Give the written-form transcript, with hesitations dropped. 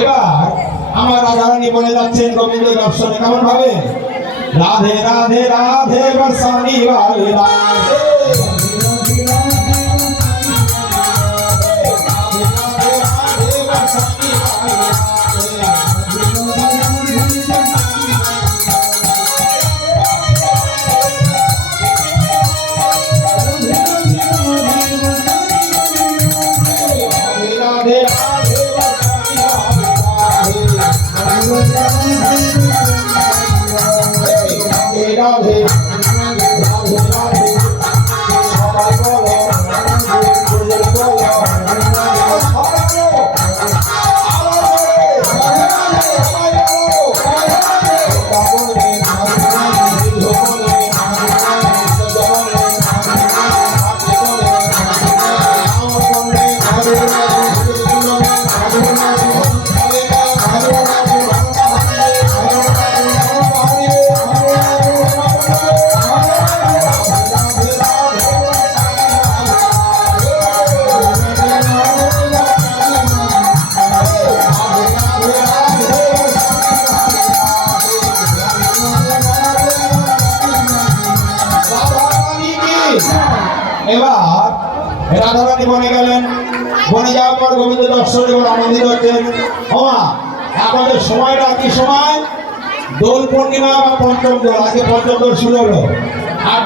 এবার আমার রাধারানী বলে যাচ্ছেন গোবিন্দ দর্শনে কেমন ভাবে রাধে রাধে রাধে বর্ষানি বারে রাধে এবার রাধারানী বনে গেলেন বনে যাওয়ার পর গোবিন্দ দর্শন এবং আনন্দিত হচ্ছেন ওমা আপনাদের সময়টা কি সময় দোল পূর্ণিমা বা পঞ্চম দোল আজকে পঞ্চম দোল শুরু হলো আর